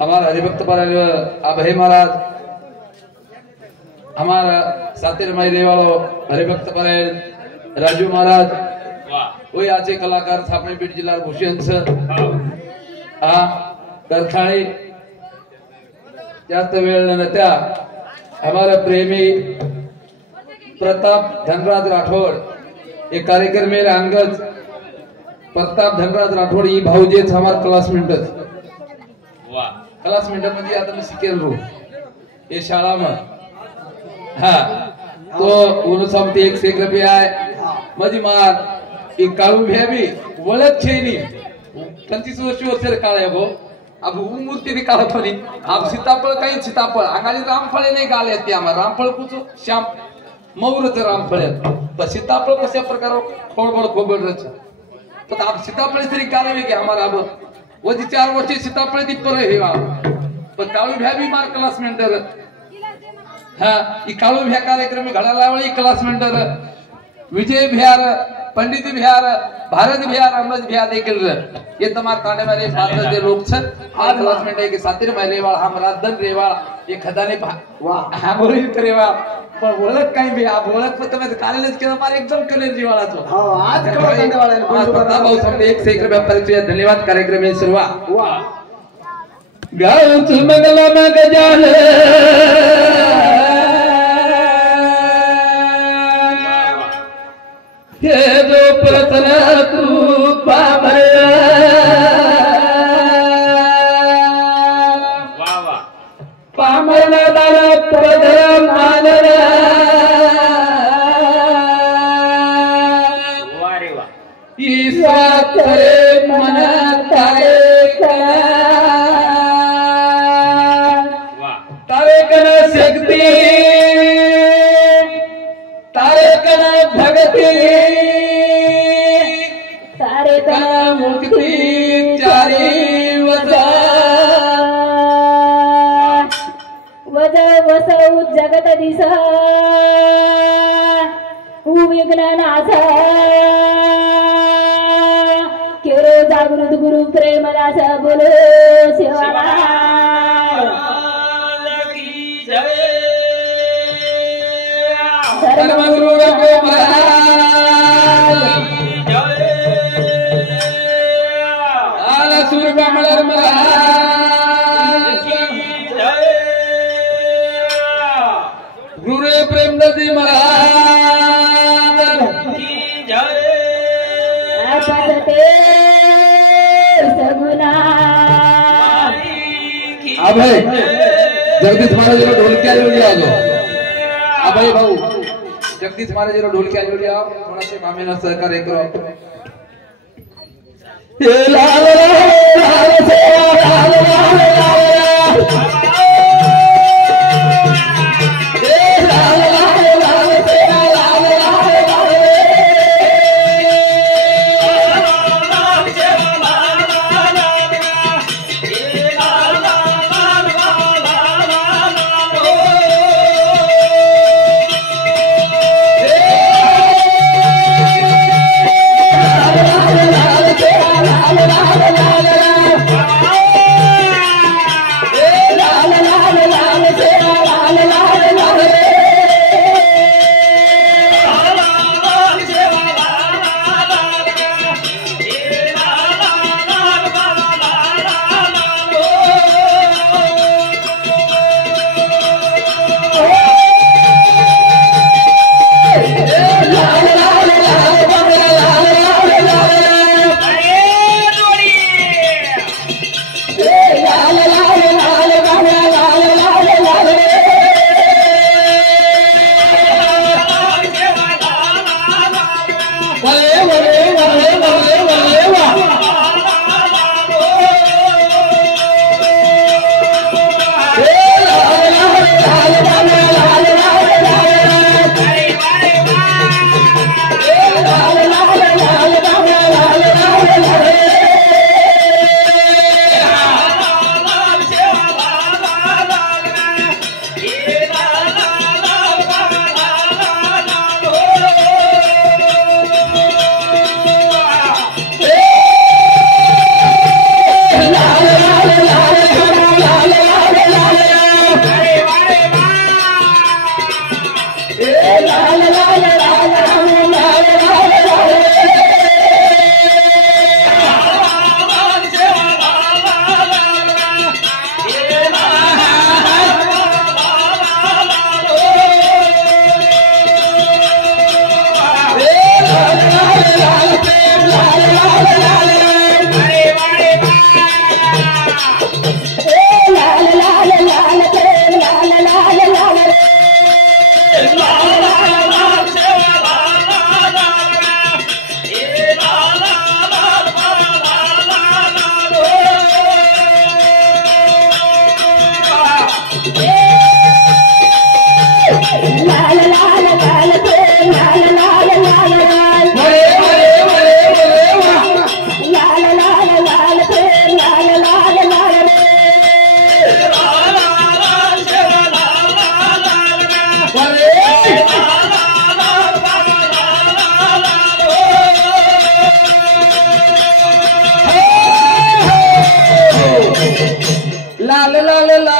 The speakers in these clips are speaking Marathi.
हमारा हरिभक्त परायण अभय महाराज, हमारा सातिर मायरे वालों हरिभक्त परायण राजू महाराज, वही आचे कलाकार थापने पीठ जिला भूषण सर, करथाणी जास्त वेळ न त्या हमारा प्रेमी प्रताप धनराज राठौड़ एक कार्यक्रम में अंगज प्रताप धनराज राठौड़ ये भाऊजेच हमारा क्लासमेट म्हणजे आता मी शिकेल रो ये शाळा में हा तो उन समते एक रुपया आहे माझी मार एक काळू भ्याबी वळत छेनी 25 वर्ष काळ गो अब मूर्ती काळ फली अब सीताफळ काही सीताफळ अंगाली रामफळे नाही गाले ते आम्हा रामफळ कुछ श्याम मौरच रामफळ पण सीताफळ कशा प्रकार खोडबड खोबड रच पण अब सीताफळ तरी गाले की हमारा अब वजी 4 वर्ष सीताफळ दी पर हे पण काळू भ्याबी मार क्लासमेट हा ई काळू भ्या कार्यक्रम घडाला वळी क्लासमेट विजय बिहार पंडित बिहार भारत बिहार अमृत बिहार देखील ये तमाम ताने वाले पात्र जे लोग छन आज क्लासमेट है के सातिर मैलेवाल हमरा दन रेवाल ये खदाने वाह हा बोली करेवा पण ओळख काही बी आप ओळख पण तुम्ही कालेज केलं मार एकदम कलेज जीवाला तो हो आज कळवंदे वाला भाऊ समजे 1 रुपया परिचय धन्यवाद कार्यक्रम में सुरुवात वाह गाँव मंगला मग जाले हे जो प्रतना तू पामया पामला दारा पदर मानरा ईसा करे मन तारे कना शक्ति तारे कना भक्ति तारे कना मुक्ति चारी वजा वसौ जगत दिसा विघ्ननाथा केरो जागृत गुरु प्रेम रासा बोलो शिवालाल की जय धर्मगुरु महाराज सूर्य ब्राह्मण महाराज की जय गुरु प्रेमदास महाराज की जय अभय जगदीश महाराज जी ढोलकिया जोड़ी आ जाओ अभय भाऊ जगदीश महाराज जी ढोलकिया जोड़ी आओ थोड़ा से मामे ना सहकार्य करो ये लाल लाल से लाल लाल la la la la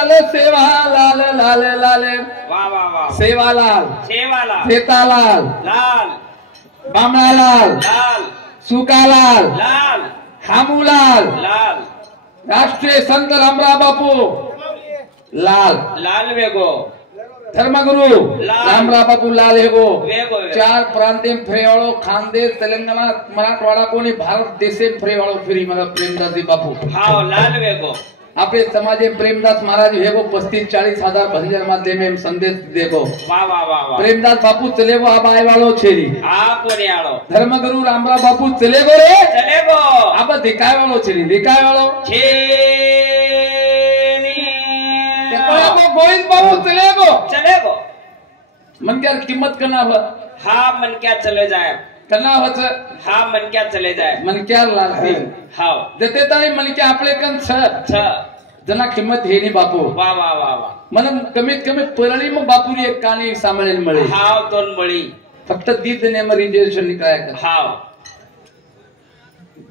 लाल सेवा लाल लाल लाल वा वा वा सेवालाल शेवाला सीतालाल लाल बामणालाल लाल सुकालाल लाल खामूलाल लाल राष्ट्रीय संत रामराव बापू लाल लाल वेगो धर्मगुरु लाल रामराव बापू लाल हेगो वेगो 4 प्रांतीय फ्रेवाळो खानदेश तेलंगणा मराठवाडा कोणी भारत देशे फ्रेवाळो फ्री मला प्रेमदासजी बापू हाव लाल वेगो आपले समाजे प्रेमदास महाराज हेगो 35-40 हजार भंजन माध्यम में संदेश देगो वा वा वा वा प्रेमदास बापू चले गो अब आए वालो छेरी आ कोणी आलो धर्मगुरु रामराव बापू चले गो रे चले गो अब दिखाए वालो छेरी दिखाए वालो गोविंद बाबू चले गो चले गो मन क्या किम्मत करना हो हा मन क्या चले जाए करना हो हा मन क्या चले जाए मन क्या लागते हाव देते ताई मन क्या आपले कन छ जना किंमत हे नी बापू वा वा वा वा मन कमीत कमी परळी मग बापूरी एक कानी सामान्य मिळे हाव दोन बळी फक्त दीदने मग रिजर्वेशन निकाय हाव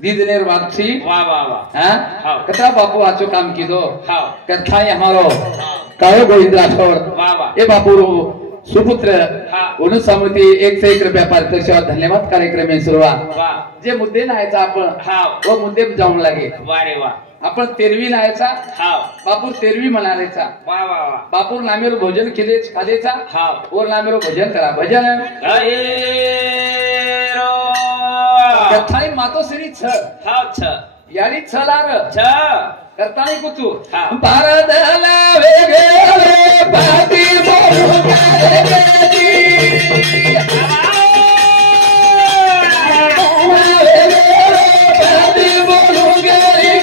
दीदने वापसी वा वा वा हां कथा बापू आचो काम कीधो हाव कथा हमारो कायो गोविंद राठौर वा वा ए बापू सुपुत्र हाँ। अनुसमिती 101 रुपया पारितोषिक धन्यवाद कार्यक्रम में सुरुवात वा जे मुद्दे नायचा आपण हाव वो मुद्दे जाऊन लागे वा रे वा आपण तेरवी नायचा हाव बापूर तेरवी म्हणालेचा वा वा वा बापूर नामेर भोजन खालेचा हाव और नामेर भजन करा भजन अरे रो कथाई मातोश्री छ हाव छ यारी छलार छ करतानी कुचू हाँ। भारत लावे गे बाती बोलू करेगी लावे गे बाती बोलू करेगी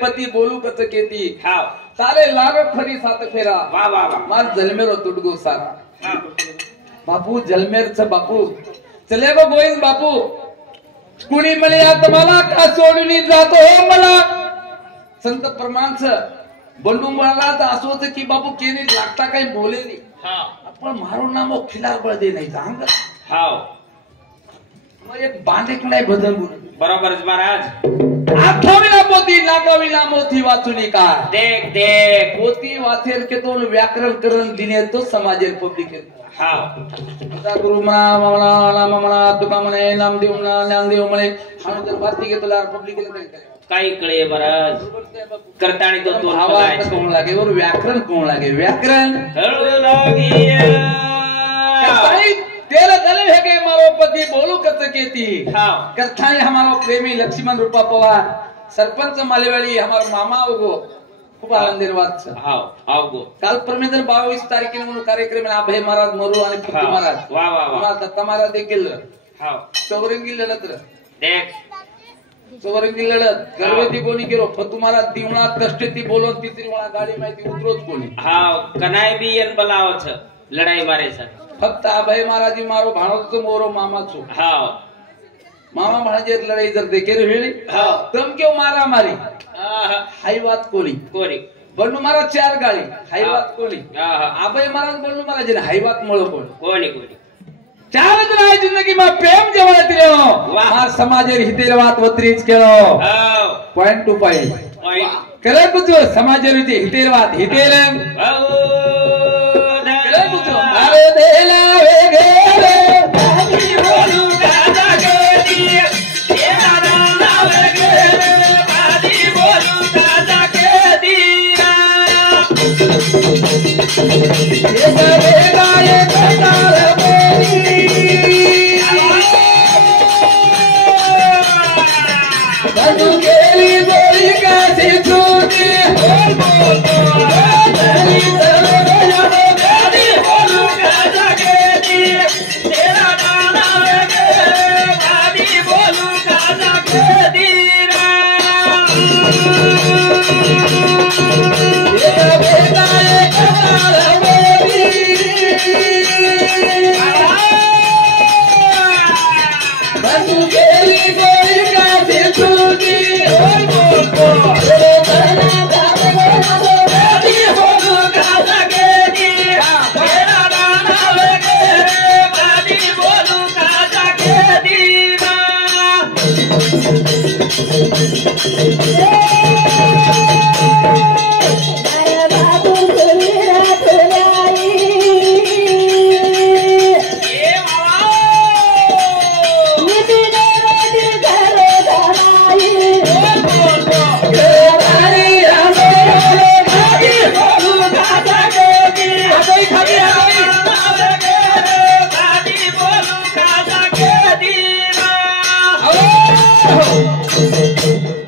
पती बोलू कच केती हाव सारे लाग फरी सात फेरा वा वा वा मार जलमेर तुडगो सारा हाव बापू जलमेरच बापू चले गो गोविंद बापू कुणी म्हणे आता मला का सोडून जातो हो मला संत प्रमाणच बंडू म्हणाला तर असं होतं की बापू केली लागता काही बोलेली हाव आपण मारून नाम खिलार बळ दे नाही सांग हाव मग एक बांधेकडे बदल बोल बरोबर महाराज आठविला पोती नागाविला मोती वाचुनी का देख देख पोती वाचेल के तो व्याकरण करण दिने तो समाजेर पब्लिक हाव आता गुरु म्हणा तुका म्हणे नामदेव म्हणा ज्ञानदेव म्हणे आणि जर वाचती घेतो लार पब्लिक काही कळे महाराज करताणी तो तो आवाज कोण लागे और व्याकरण कोण लागे व्याकरण हळू लागी भाई तेरा दल है के मारो पति बोलू कत केती हाव कथाएं हमारो प्रेमी लक्ष्मण रूपा पवार सरपंच मालेवाड़ी हमारा मामा होगो खूप आनंदेर वाच हाव हाव गो काल परमेंद्र 22 तारखेला म्हणून कार्यक्रम अभय महाराज मरू आणि फुटू महाराज वा वा वा दत्ता महाराज देखील हाव चौरंगी लढत देख चौरंगी लढत गर्भवती कोणी केलो फतू महाराज दिवणात कष्ट ती बोलत तिसरी वेळा गाडी माहिती उतरोच कोणी हाव कनाय बी येन बलावच લડાઈ મારે છે ફક્ત આ ભાઈ મારાજી મારો ભાણો તો મોરો મામા છું હા મામા ભાણેજે લડાઈ જર દેખે રેલી હા તમ કેવો મારા મારી આહા હાઈ વાત કોલી કોરી બન્નુ મારા ચાર ગાળી હાઈ વાત કોલી આહા આ ભાઈ મારા બન્નુ મારા જેને હાઈ વાત મળો કોણ કોની કોની ચાર જણા જિંદગી માં પ્રેમ જવાતી રહ્યો વાહ. આ સમાજે હિતેર વાત વતરી જ કેળો હા પોઈન્ટ ટુ પોઈન્ટ પોઈન્ટ કરે કુછ સમાજે રીતે હિતેર વાત હિતેર આવો કરે કુછ અરે દેલા વેગેરે બાજી બોલું દાદા કે દિયે તેરા નામ વેગેરે બાજી બોલું દાદા કે દિયા ये सबे गाये कतार बनु केली बोली कैसे छूटी बोल बोल तेरी बाजी बोलूं दादा के दिए तेरा नाम वेगेरे बाजी बोलूं दादा के दिया ये सबे गाये कतार बनु केली बोली कैसे छूटी बोल बोल बाजी बोलूं दादा के दिए तेरा नाम वेगेरे बाजी बोलूं दादा के दिया ये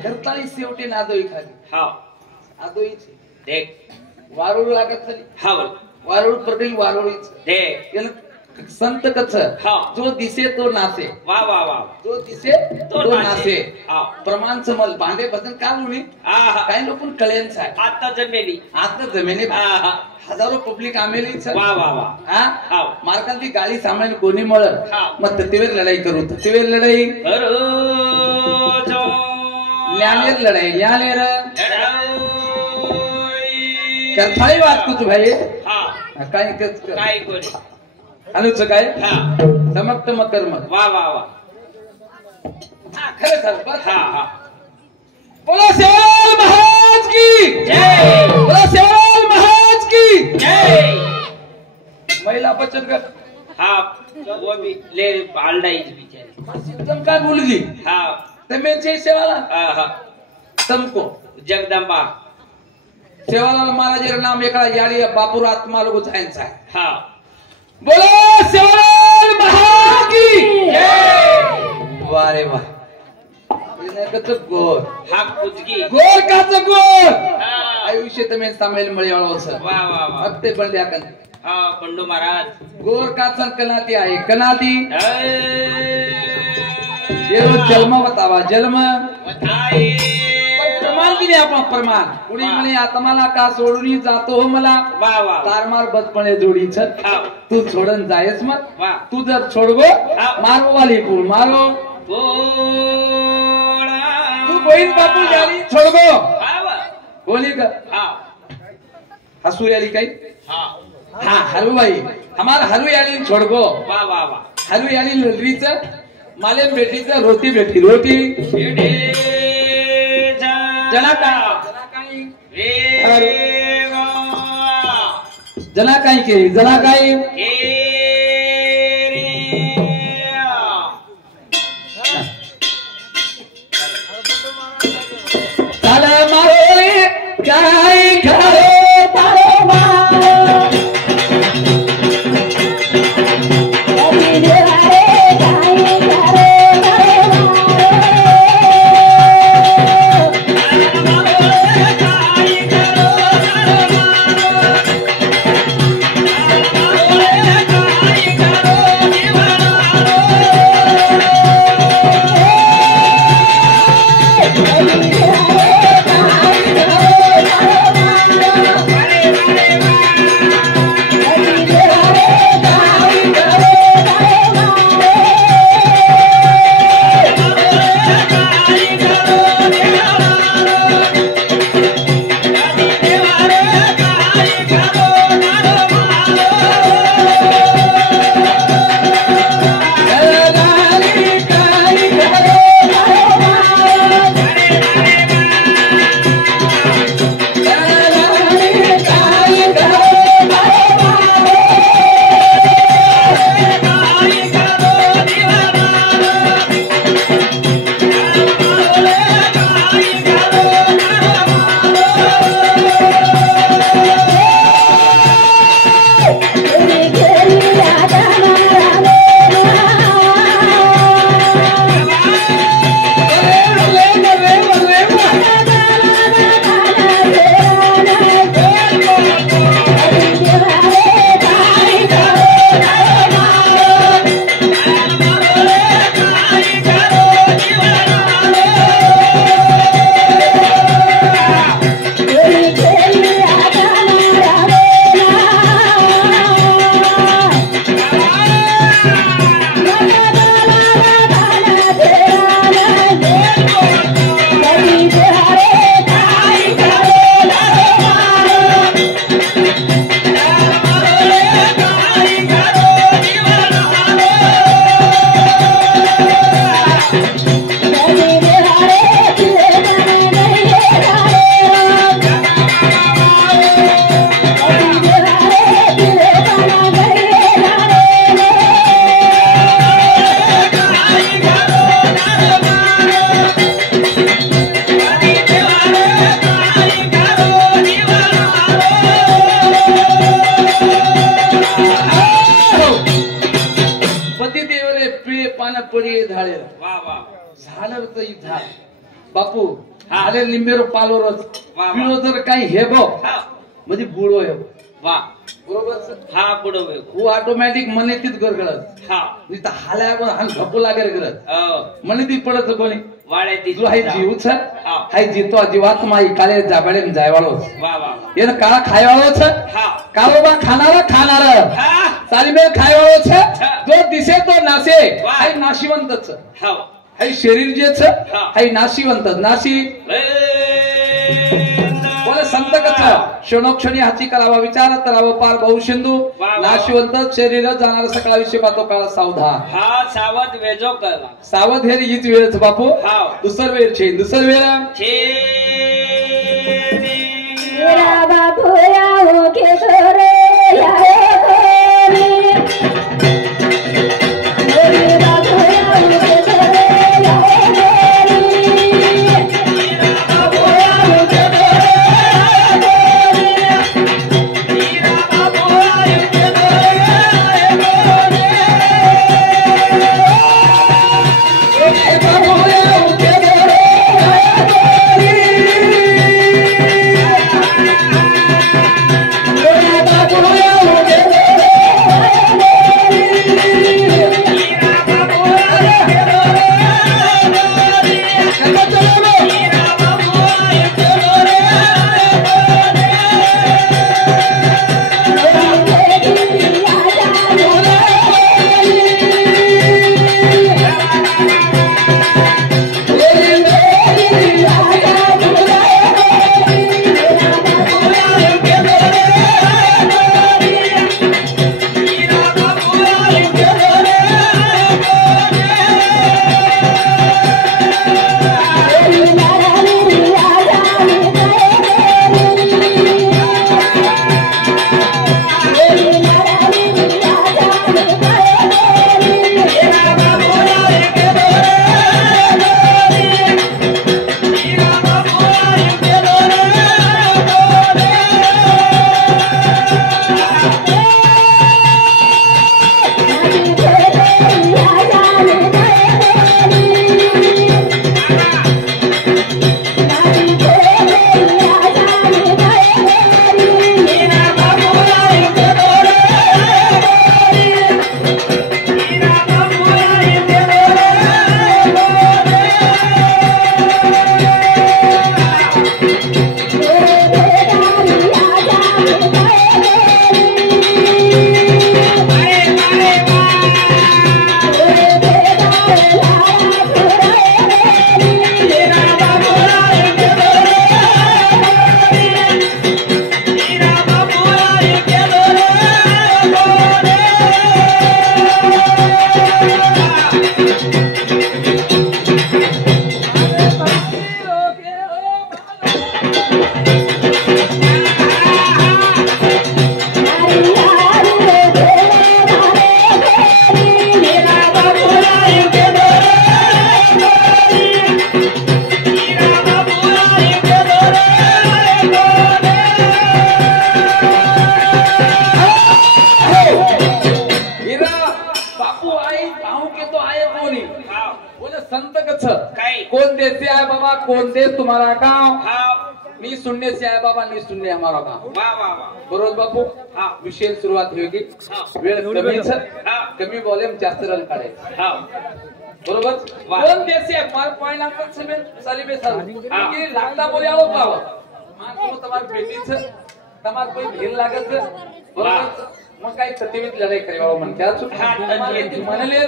करताली शेवटी नादोई खाली हाँ आदोई छे देख वारुळ लागत खाली हाँ वारुळ प्रगई वारुळी छे देख એને સંત કચ્છ હા. જો દિશે તો નાસે वाह वाह वाह જો દિશે તો નાસે हाँ प्रमाण समज भांडे भजन काढून आहा काही लोक कल्याण साहेब आता जमेली आता जमिनी आहा हजारो पब्लिक आमेली छे वाह वाह वाह हा हाव. मार्गांती गाडी सामान्य कोणी मळ हाव. मग ततेवर लढाई करू ततेवर लढाई करो जो ल्यानेर लढाई ल्यानेर लड़ाई कथाई वाट कुछ भाई हाँ काय कच काय कोणी अनुच काय हाँ समक्त कर्म वाह वाह वाह हा खरं खरं बस हाँ हाँ बोला सेवालाल महाराज की जय बोला सेवालाल महाराज की जय महिला बचत गट हाँ वो भी ले बालडाई बेचारे एकदम काय बोलगी हाँ તમે છે સેવાલાલ आहा તમકો जगदम्बा सेवालाल महाराज नाम एकड़ा यारी बापूर आत्मा लोग जाइन साहेब हाँ बोलो सेवालाल महाराज की जय वाह रे वाह इने कच गोर हाँ कुचकी गोर काच गोर हाँ आयुष्य તમે સામેલ મળ્યાળો છે वाह वाह वाह હપ્તે બળ્યા કન हाँ पंडू महाराज गोर काचन कनाती आहे कनाती जय એનો જન્મ બતાવા જન્મ बताई प्रमाण दिले आपण प्रमाण कुणी म्हणे आत्माला का सोडून जातो हो मला वाह वाह तारमार बदपणे जोडीच हाँ तू सोडून जायस मग वाह तू जर छोडगो हा. मारो वाली पूर मारो गोड़ा तू गोविंद बापू याली छोडगो वाह वाह बोली का हाँ हसू याली काही हाँ हा हरु भाई हमारा हरु याली छोडगो वाह वाह वाह हरु याली लडरीच माले बेटीच रोटी भेटी रोटी बेटे जना का वे जना काही केली जना काही चाले मारे काय घाले तारो मारो Yeah. हालरचं इथं बापू हा. हाले लिंबेरो पालोरच वा. पिळो जर काही हे बो हा म्हणजे बुडो हे वा बरोबर हा पुढं वेग. वो ऑटोमॅटिक मने तीच गरगळत हा नुसतं हाल्या पण हाल झपू लागे गरत अ, मने ती पडत कोणी वाड्याती जो हाय जीव छ हा. हाय जीतो जीवात माई काले जाबाडे जायवाळो वा वा ये काळा खायवाळो छ हा काळोबा खाणार हा तालिमे खायवाळो छ जो दिसे तो नासे वा. हाय नाशिवंतच हा हाय शरीर जे छ हा. हाय नाशिवंत नाशी बोले संत कच क्षणोक्षणी हाची करावा विचार करावं पार बहु सिंधू वा, वा. नाशिवंत शरीर जाणार सकाळ विषय पाहतो काळ सावधान हा सावध वेजो कला सावध हे हीच वेळच बापू हा. दुसर वेळ छे दुसर वेळ मेरा बापू आओ के तोरे आए गोरी मेरे बापू आओ के तोरे आए गोरी मेरा बापू आओ के तोरे आए गोरी मेरा बापू आओ के तोरे आए गोरी मेरे बापू आओ के तोरे आए गोरी कौन देश से आए बाबा, कौन देश तुम्हारा गांव? हाँ नी सुनने से आए बाबा, नी सुनने हमारा गांव. वाह वाह वाह बरोबर बापू. हाँ विषय सुरुवात होगी. हाँ वेळ कमीच, हाँ कमी वॉल्यूम जास्त रन काढे. हाँ बरोबर. वाह. कौन देश से मार पॉइंट लागतात समे साली में सर हाँ. की लागता बोले आलो पाव मान को તમાર બેટી છે તમાર કોઈ ભીલ લાગે છે બરોબર. मग काही सत्यवित लढाई करावं म्हणतात. म्हणाले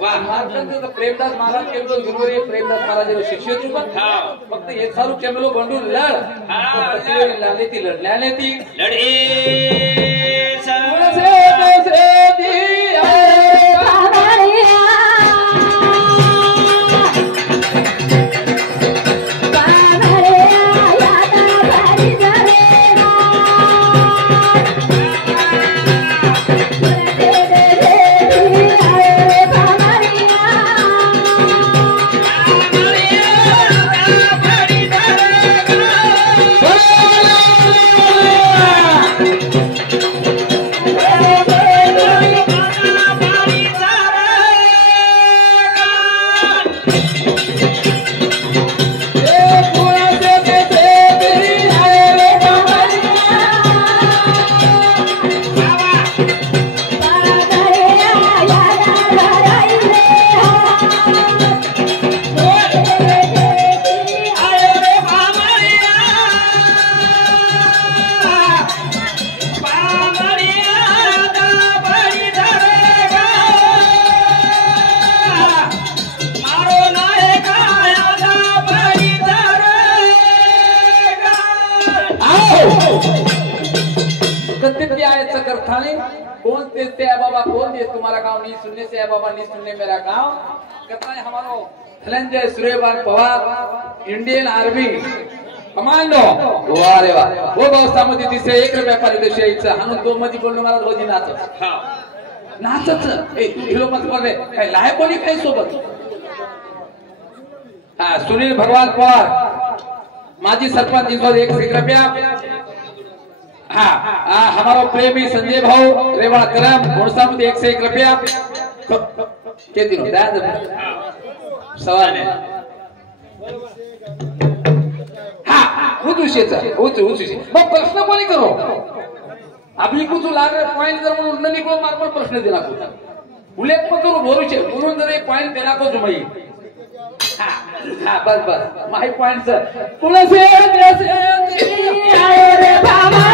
महाराज प्रेमदास महाराज केवळ गुरुवारी प्रेमदास महाराज शिष्य फक्त हे सारू केमलो बंडू लढ लाले ती लढल्याने ती लड़े करता नहीं कौन देश से है बाबा कौन देश तुम्हारा गांव नहीं सुनने से है बाबा नहीं सुनने मेरा गांव करता है हमारो Dhananjay Suryakant Pawar Indian army commando वाह रे वाह वो व्यवस्थामध्ये तिथे 1 रुपया पारितोषिक यायचं हाणून तो मध्ये बोलणं मला रोजी नाचत नाचत ए हिरो मत बोल रे काय लाय कोणी काय सोबत हाँ सुनील भगवान पवार माजी सरपंच इनको 1 रुपया हाँ हमारा प्रेमी संजय भाऊ रेवाड़ करम घोड़सा में 101 रुपया के दिनों सवाल है मग प्रश्न कोणी करो आपली कुछ लाग पॉइंट जर म्हणून न निघलो मार्बल प्रश्न दिला उल्लेख पण करू भविष्य म्हणून जर एक पॉइंट दिला को जुमाई बस बस माही पॉइंट सर पुणे से आए रे बाबा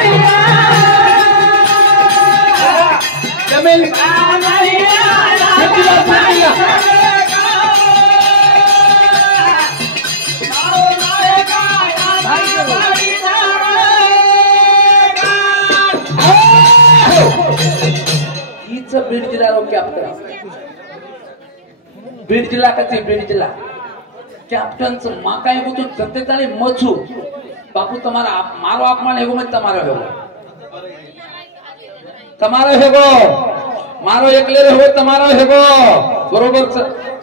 जमीन बीड जिल्हा कॅप्टन बीड जिल्हा कधी बीड जिल्हा कैप्टन माँ का तो सत्तेताली मचू बापू तुम्हारा मारो अपमान हेगो मत तुम्हारा हेगो मारो एकले हो तुम्हारा हेगो बरोबर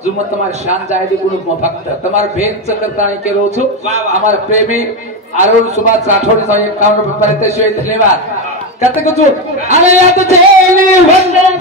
जो मत तुम्हारे शान जाए दे गुण भक्त तुम्हारे भेद च करता नहीं के रोचो हमारे प्रेमी अरुण सुभाष राठौड़ से 51 रुपये पारितोषिक धन्यवाद कहते कुछ अरे या तो तेरी वंदन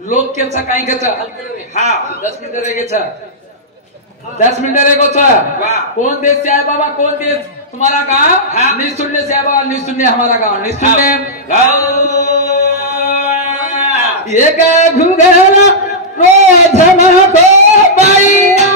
लोक काही हाँ 10 मिनट रहेगा 10 मिनट रहेगा कौन देश से है बाबा कौन देश तुम्हारा गांव हाँ। नहीं सुनने से है बाबा नहीं सुनने हमारा गांव नहीं सुनने ये क्या घुघरा रोज को बाइया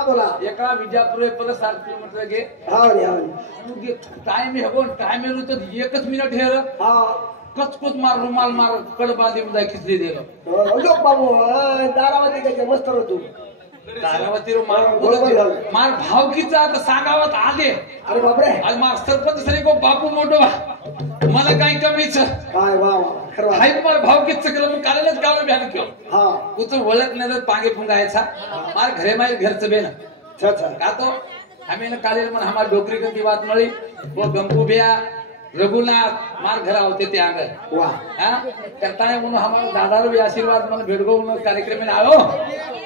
हा बोला एका विजापूर परत 7 किलोमीटर गे हा तू गे टाइम हे टाइम येलो तर 1 मिनिट हेर हा कचकच मार रुमाल मार कड बांधी मुदा खिचली दिलं लोक बाबू दारावती काय मस्त तू दारावती मार भावकीचा आता सांगावत आले अरे बापरे आणि मार सरपंच सरी को बापू मोठो मला काही कमीच काय वा खरं हाय तुम्हाला भावकीच केलं मग कालच गाव भ्यान केलं हा तुझं ओळख नाही तर पांगे फुंगायचा मार घरे माय घरचं बेन अच्छा का तो हमें न काले मन हमार डोकरी की बात मળી वो गंपू भैया रघुनाथ मार घर होते ते आंगन वा हाँ करता है उन्होंने हमारे दादा भी आशीर्वाद मन भेड़ गो कार्यक्रम में आयो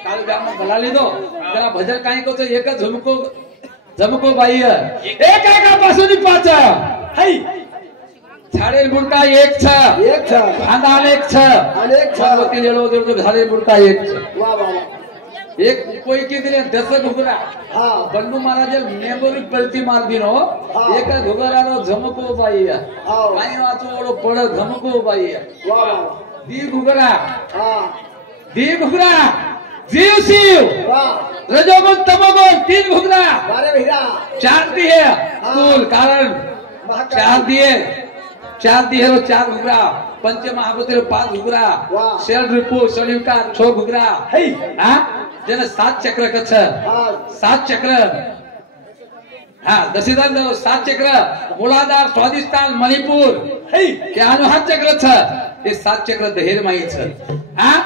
काल ब्याह में गला ली दो तेरा भजन काही को तो एक झमको बाई एक का पासून पाच हाय झाडे बुडका एक छ खांदा एक छ अनेक भगवती लेलो जो झाडे बुडका एक छ वा वा एक कोई की दिले 10 घुगरा हा बंडू महाराज मेमोरी पलटी मार दिनो एक घुगरा रो झमको बाई पाणी वाचो ओळो पड झमको बाई वा वा दी घुगरा हा दी घुगरा जीव शिव वा रजोगुण तमोगुण 3 घुगरा बारे भैया 4 दिए कुल कारण 4 दिए रो 4 घुगरा पंच महाभूत 5 घुगरा वाह। शेल रिपु शनिका 6 घुगरा है हां जन 7 चक्र कछ हा 7 चक्र हाँ दशीदान 7 चक्र मूलाधार स्वादिष्टान मणिपुर है क्या हात चक्र छ ये 7 चक्र दहेर माई छ हाँ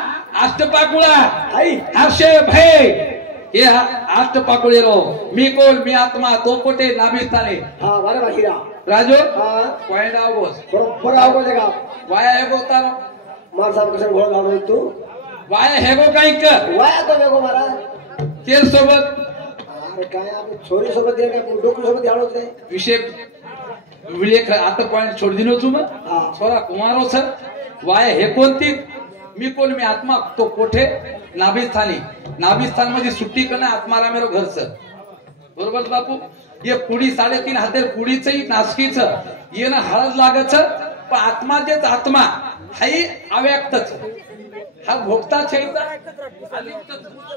अष्टपाकुळा है हर्षे भय ये अष्टपाकुळे रो मी कोण मी आत्मा तो कोटे नाभिस्थाने हा बारे भैया राजू हा पॉइंट आवगोस बरोबर आवो जगा वाया हेगो तार मार साहेब कसं घोळ घालू तू वाया हेगो काही क वाया तो वेगो मारा केर सोबत अरे काय आपण छोरी सोबत दे का डोकरी सोबत याळोच रे विषय विलेख आता पॉइंट छोड दिनो तू मग हा छोरा कुमारो सर वाय हे कोणती मी कोण मी आत्मा तो कोठे नाभिस्थान मध्ये सुट्टी करणं आत्माला मेरो घर सर बरोबर बापू ये पुडी 3.5 हातेर पुडीच नासकीच ये ना हळद लागच पण आत्मा जेच आत्मा हाई अव्यक्तच हा भोगता छेचा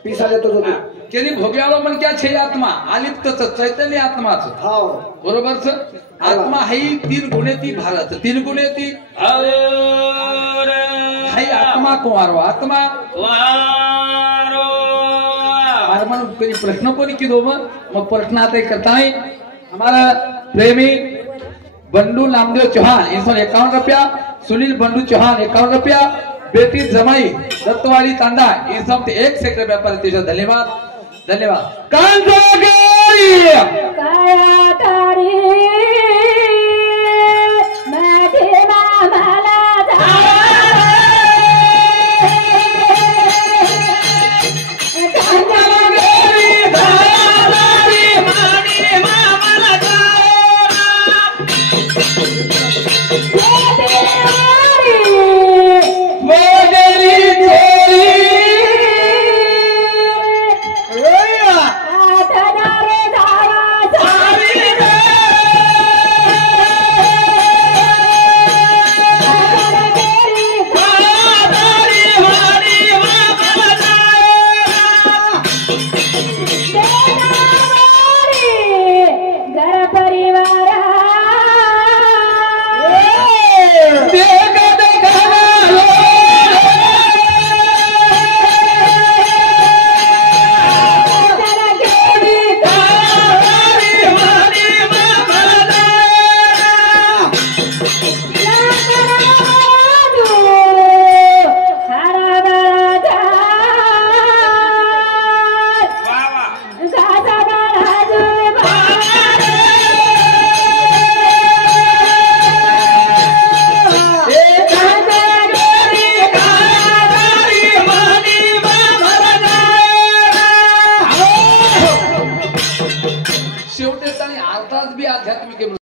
पिसा देतो तू केली भोग्याला पण क्या छे आत्मा आलिप्तच चैतन्य आत्माच हा बरोबर सर आत्मा हाई 3 गुणे ती भारत 3 गुणे ती हाई आत्मा कुमारो आत्मा मन कोई प्रश्न कोनी की दो मग प्रश्न आता करता है हमारा प्रेमी बंडू नामदेव चौहान 151 रुपया सुनील बंडू चौहान 51 रुपया बेटी जमाई दत्तवाड़ी तांडा इन सब 1 सेकंड व्यापार धन्यवाद धन्यवाद काया तारी माझे मामाला